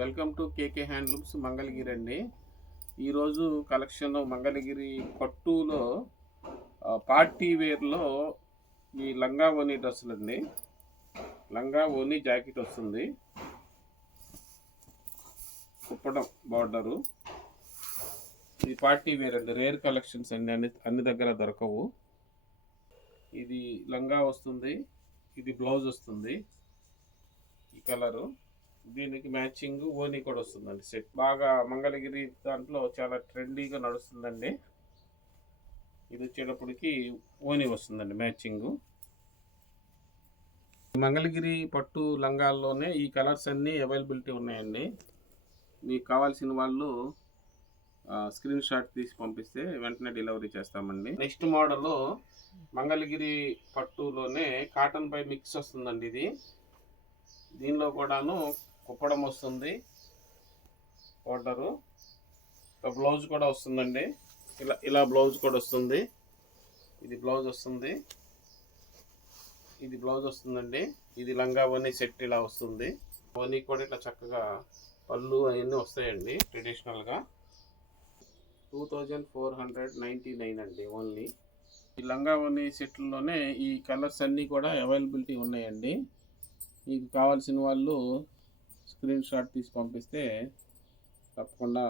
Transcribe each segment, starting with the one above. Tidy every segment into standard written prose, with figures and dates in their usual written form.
Welcome to KK handlooms Mangalagiri అండి. ఈరోజు collection Mangalagiri పట్టులో పార్టీ వేర్లో ఈ లంగా ఓనీ డ్రెస్సులు అండి. లంగా ఓనీ జాకెట్ వస్తుంది, కుప్పడం బార్డరు. ఇది పార్టీ వేర్ అండి, రేర్ కలెక్షన్స్ అండి, అన్ని దగ్గర దొరకవు. ఇది లంగా వస్తుంది, ఇది బ్లౌజ్ వస్తుంది. ఈ కలరు దీనికి మ్యాచింగ్ ఓనీ కూడా వస్తుందండి. సెట్ బాగా మంగళగిరి దాంట్లో చాలా ట్రెండీగా నడుస్తుందండి. ఇది వచ్చేటప్పటికి ఓనీ వస్తుందండి మ్యాచింగ్. మంగళగిరి పట్టు లంగాల్లోనే ఈ కలర్స్ అన్నీ అవైలబిలిటీ ఉన్నాయండి. మీకు కావాల్సిన వాళ్ళు స్క్రీన్ షాట్ తీసి పంపిస్తే వెంటనే డెలివరీ చేస్తామండి. నెక్స్ట్ మోడల్ మంగళగిరి పట్టులోనే కాటన్ బై మిక్స్ వస్తుందండి. ఇది దీనిలో కూడాను కుప్పడం వస్తుంది, బార్డరు. బ్లౌజ్ కూడా వస్తుందండి. ఇలా బ్లౌజ్ కూడా వస్తుంది. ఇది బ్లౌజ్ వస్తుంది, ఇది బ్లౌజ్ వస్తుందండి. ఇది లంగా ఓనీ సెట్ ఇలా వస్తుంది. ఓనీ కూడా ఇట్లా చక్కగా పళ్ళు అవన్నీ వస్తాయండి. ట్రెడిషనల్గా 2499 అండి ఓన్లీ. ఈ లంగా ఓనీ సెట్లోనే ఈ కలర్స్ అన్నీ కూడా అవైలబిలిటీ ఉన్నాయండి. మీకు కావాల్సిన వాళ్ళు స్క్రీన్ షాట్ తీసి పంపిస్తే తప్పకుండా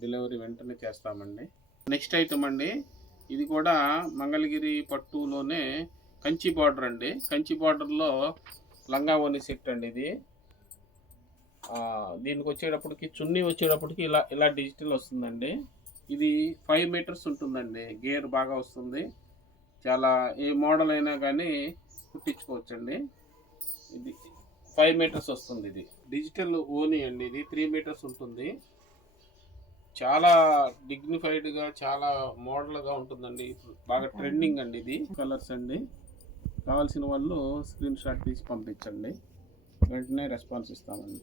డెలివరీ వెంటనే చేస్తామండి. నెక్స్ట్ ఐటమ్ అండి, ఇది కూడా మంగళగిరి పట్టులోనే కంచి బార్డర్ అండి. కంచి బార్డర్లో లంగా ఓనీ సెట్ అండి. ఇది దీనికి వచ్చేటప్పటికి చున్నీ వచ్చేటప్పటికి ఇలా డిజిటల్ వస్తుందండి. ఇది 5 మీటర్స్ ఉంటుందండి. గేర్ బాగా వస్తుంది. చాలా ఏ మోడల్ అయినా కానీ కుట్టించుకోవచ్చండి. ఇది 5 మీటర్స్ వస్తుంది. ఇది డిజిటల్ ఓనీ అండి. ఇది 3 మీటర్స్ ఉంటుంది. చాలా డిగ్నిఫైడ్గా, చాలా మోడల్గా ఉంటుందండి. బాగా ట్రెండింగ్ అండి. ఇది కలర్స్ అండి. కావాల్సిన వాళ్ళు స్క్రీన్ షాట్ తీసి పంపించండి, వెంటనే రెస్పాన్స్ ఇస్తామండి.